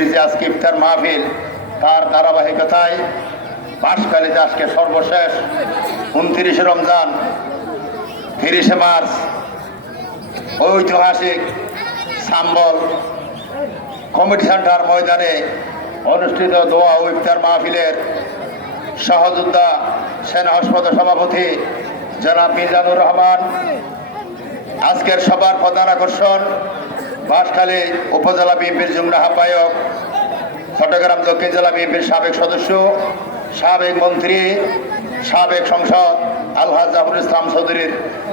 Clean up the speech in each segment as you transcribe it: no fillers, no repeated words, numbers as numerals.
আজকে ইফতার মাহফিল তার ধারাবাহিকতায় বাঁশখালীতে আজকে সর্বশেষ 29 রমজান 30 মার্চ ঐতিহাসিক সাম্বল কমিটি সেন্টার ময়দানে অনুষ্ঠিত দোয়া ও ইফতার মাহফিলের সহযোদ্ধা সেনা হাসপাতাল সভাপতি জনাব মিজানুর রহমান। আজকের সবার প্রধান আকর্ষণ বাঁশখালী উপজেলা বিএনপির যুগ্ম আহ্বায়ক, চট্টগ্রাম দক্ষিণ জেলা বিএনপির সাবেক সদস্য, সাবেক মন্ত্রী, সাবেক সংসদ আলহাজ জাফর ইসলাম চৌধুরীর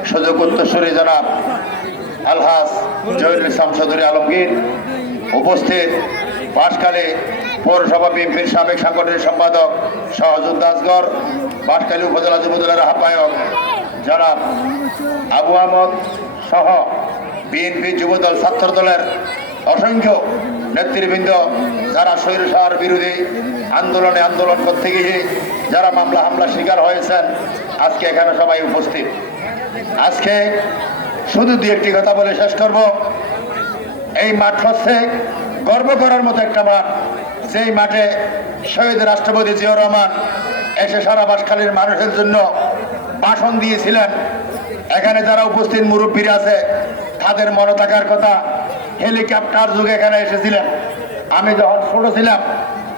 সুযোগ উত্তরসূরি জনাব আলহাজ জহিরুল ইসলাম চৌধুরী আলমগীর। উপস্থিত বাঁশখালী পৌরসভা বিএনপির সাবেক সাংগঠনিক সম্পাদক সহযোদ্ধা আসগর, বাঁশখালী উপজেলা যুবদলের আহ্বায়ক জনাব আবু আহমদ সহ বিএনপি যুবদল ছাত্র দলের অসংখ্য নেতৃবৃন্দ, যারা স্বৈরশাসন বিরোধী আন্দোলন করতে গিয়ে যারা মামলা হামলা শিকার হয়েছেন, আজকে এখানে সবাই উপস্থিত। আজকে শুধু দু একটি কথা বলে শেষ করব। এই মাঠ হচ্ছে গর্ব করার মতো একটা মাঠ, যেই মাঠে শহীদ রাষ্ট্রপতি জিয়াউর রহমান এসে সারা বাঁশখালীর মানুষের জন্য ভাষণ দিয়েছিলেন। এখানে যারা উপস্থিত মুরব্বীরা আছে তাদের মনে থাকার কথা, হেলিকপ্টার যুগে এখানে এসেছিলেন। আমি যখন ছোট ছিলাম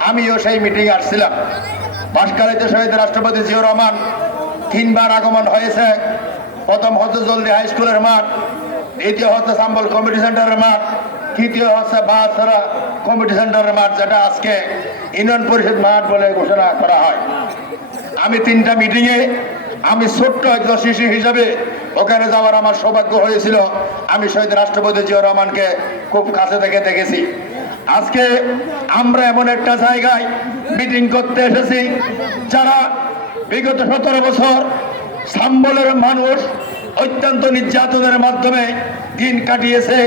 আমিও সেই মিটিংয়ে আসছিলাম। বাঁশখালীতে শহীদ রাষ্ট্রপতি জিয়াউর রহমান 3 বার আগমন হয়েছে। প্রথম হচ্ছে জলদি হাই স্কুলের মাঠ, দ্বিতীয় হচ্ছে সাম্বল কমিটি সেন্টারের মাঠ, তৃতীয় হচ্ছে বাঁশছড়া কমিটি সেন্টারের মাঠ, যেটা আজকে ইউনিয়ন পরিষদ মাঠ বলে ঘোষণা করা হয়। আমি 3টা মিটিংয়ে আমি ছোট্ট একজন শিশু হিসাবে ওখানে যাওয়ার আমার সৌভাগ্য হয়েছিল। আমি শহীদ রাষ্ট্রপতি জিয়াউর রহমানকে খুব কাছে থেকে দেখেছি। আজকে আমরা এমন একটা জায়গায় মিটিং করতে এসেছি যারা বিগত 17 বছর সাম্বলের মানুষ অত্যন্ত নির্যাতনের মাধ্যমে দিন কাটিয়েছে।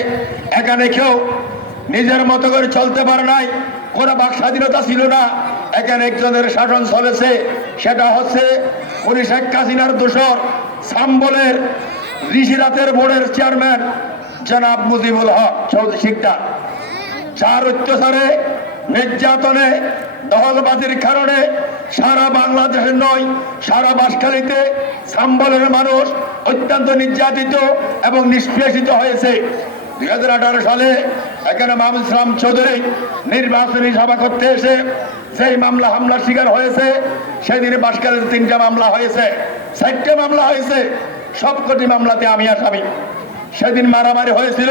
এখানে কেউ নিজের মতো করে চলতে পারে নাই, কোনো বাক স্বাধীনতা ছিল না। এখানে একজনের শাসন চলেছে, সেটা হচ্ছে শেখ হাসিনার দোসর সাম্বলের ঋষিরাতের বোর্ডের চেয়ারম্যান জনাব মুজিবুল হক চৌধুরী শিকদার, যার অত্যাচারে নির্যাতনে দখলবাজির কারণে সারা বাংলাদেশের নয় সারা বাঁশখালীতে সাম্বলের মানুষ অত্যন্ত নির্যাতিত এবং নিষ্পেষিত হয়েছে। 2018 সালে এখানে মাহমুদ ইসলাম চৌধুরী নির্বাচনী সভা করতে এসে সেই মামলা হামলার শিকার হয়েছে। সেদিন বাঁশখালীতে 3টা মামলা হয়েছে, 4টে মামলা হয়েছে, সবকটি মামলাতে আমি আসামি। সেদিন মারামারি হয়েছিল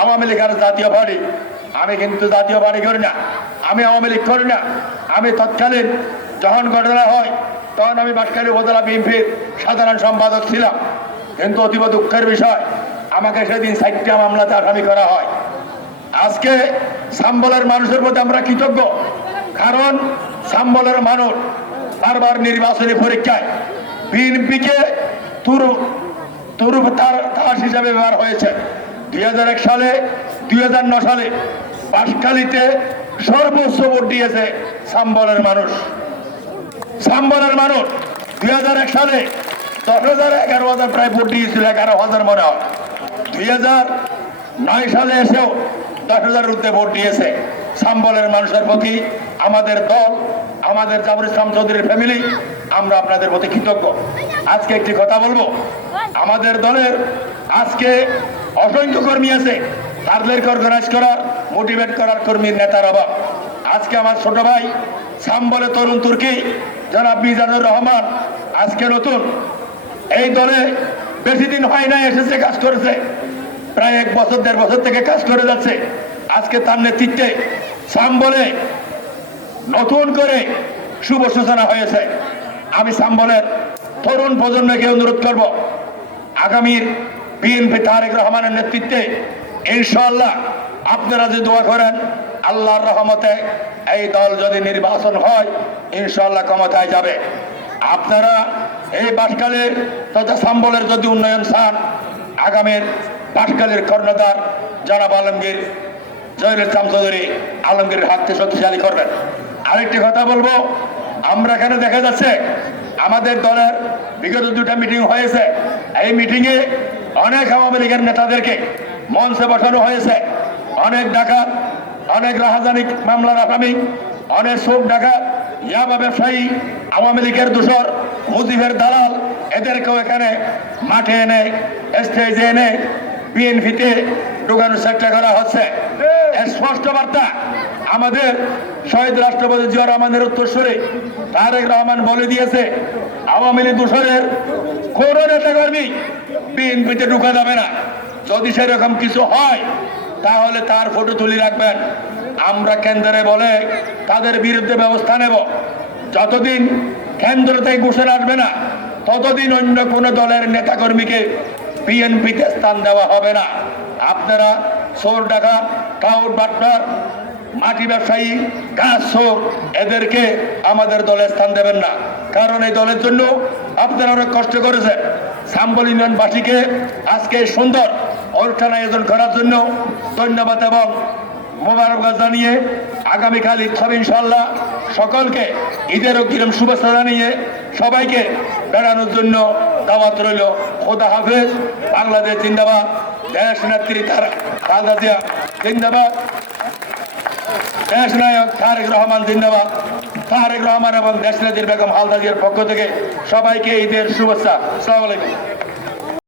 আওয়ামী লীগের জাতীয় বাড়ি। আমি কিন্তু জাতীয় বাড়ি করি না, আমি আওয়ামী লীগ করি না। আমি তৎকালীন যখন ঘটনা হয় তখন আমি বাঁশখালী উপজেলা বিএনপির সাধারণ সম্পাদক ছিলাম। কিন্তু অতীব দুঃখের বিষয়, আমাকে সেদিন 4টা মামলাতে আসামি করা হয়। আজকে সাম্বলের মানুষের প্রতি আমরা কৃতজ্ঞ, কারণ সাম্বলের মানুষ বারবার নির্বাচনী পরীক্ষায় বিএনপিকে তাস হিসাবে ব্যবহার হয়েছে। 2001 সালে 2009 সালে বাঁশখালীতে সর্বোচ্চ ভোট দিয়েছে সাম্বলের মানুষ। 2001 সালে 10,000 11,000 প্রায় ভোট দিয়েছিল, 11,000 মনে হয়। 2009 সালে এসেও 10,000 ঊর্ধ্বে ভোট দিয়েছে। সাম্বলের মানুষের প্রতি আমাদের দল, আমাদের জাফর ইসলাম চৌধুরীর ফ্যামিলি, আমরা আপনাদের প্রতি কৃতজ্ঞ। আজকে একটি কথা বলবো, আমাদের দলের আজকে অসংখ্য কর্মী আছে, তাদেরকে অর্গানাইজ করার, মোটিভেট করার কর্মীর নেতার অভাব। আজকে আমার ছোট ভাই সাম্বলে তরুণ তুর্কি জনাব মিজানুর রহমান আজকে নতুন এই দলে বেশি দিন হয় নাই, এসেছে, কাজ করেছে, প্রায় 1 বছর 1.5 বছর থেকে কাজ করে যাচ্ছে। আজকে তার নেতৃত্বে সাম্বলে নতুন করে শুভ সূচনা হয়েছে। আমি সাম্বলের তরুণ প্রজন্মকে অনুরোধ করব, আগামীর বিএনপি তারেক রহমানের নেতৃত্বে ইনশাআল্লাহ আপনারা যদি দোয়া করেন, আল্লাহর রহমতে এই দল যদি নির্বাচন হয় ইনশাআল্লাহ ক্ষমতায় যাবে। আপনারা এই বাঁশখালীর তথা সাম্বলের যদি উন্নয়ন চান, আগামীর বাঁশখালীর কর্ণধার জনাব আলমগীর জহিরুল ইসলাম চৌধুরী আলমগীরের হাতকে শক্তিশালী করবেন। আরেকটি কথা বলবো, আমরা এখানে দেখা যাচ্ছে আমাদের দলের বিগত 2টা মিটিং হয়েছে। এই মিটিংয়ে অনেক আওয়ামী লীগের নেতাদেরকে মঞ্চে বসানো হয়েছে, অনেক ডাকাত অনেক রাহাজানি মামলার আসামি, অনেক চোখ ডাকাত, ইয়াবা ব্যবসায়ী, আওয়ামী লীগের দোসর, মুজিবের দালাল, এদেরকেও এখানে মাঠে এনে স্টেজে এনে বিএনপিতে ঢোকানোর চেষ্টা করা হচ্ছে। এর স্পষ্ট বার্তা আমাদের শহীদ রাষ্ট্রপতি জিয়া রহমানের উত্তরসূরি তারেক রহমান বলে দিয়েছে, আওয়ামী লীগ দোসরের কোন নেতা কর্মী বিএনপিতে ঢুকা যাবে না। যদি সেরকম কিছু হয় তাহলে তার ফটো তুলে রাখবেন। আমরা কেন্দ্রে বলে তাদের বিরুদ্ধে ব্যবস্থা নেব। যতদিন কেন্দ্র থেকে ঘোষণা আসবে না ততদিন অন্য কোন দলের নেতাকর্মীকে বিএনপিতে স্থান দেওয়া হবে না। আপনারা চোর ডাকাত, টাউট বাটপার, মাটি ব্যবসায়ী, গাছ চোর এদেরকে আমাদের দলে স্থান দেবেন না। কারণ এই দলের জন্য আপনারা অনেক কষ্ট করেছেন। সাম্বল ইউনিয়নবাসীকে আজকে সুন্দর অনুষ্ঠান আয়োজন করার জন্য ধন্যবাদ এবং মোবারকবাদ জানিয়ে আগামীকাল ঈদ হবে ইনশাল্লাহ। সকলকে ঈদের অগ্রিম শুভেচ্ছা জানিয়ে সবাইকে বেড়ানোর জন্য দাওয়াত রইল। খোদা হাফেজ। বাংলাদেশ জিন্দাবাদ। দেশ নেত্রী খালেদা জিয়া জিন্দাবাদ। দেশ নায়ক তারেক রহমান জিন্দাবাদ। তারেক রহমান এবং দেশ নেত্রী বেগম খালেদা জিয়ার পক্ষ থেকে সবাইকে ঈদের শুভেচ্ছা। আসসালামু আলাইকুম।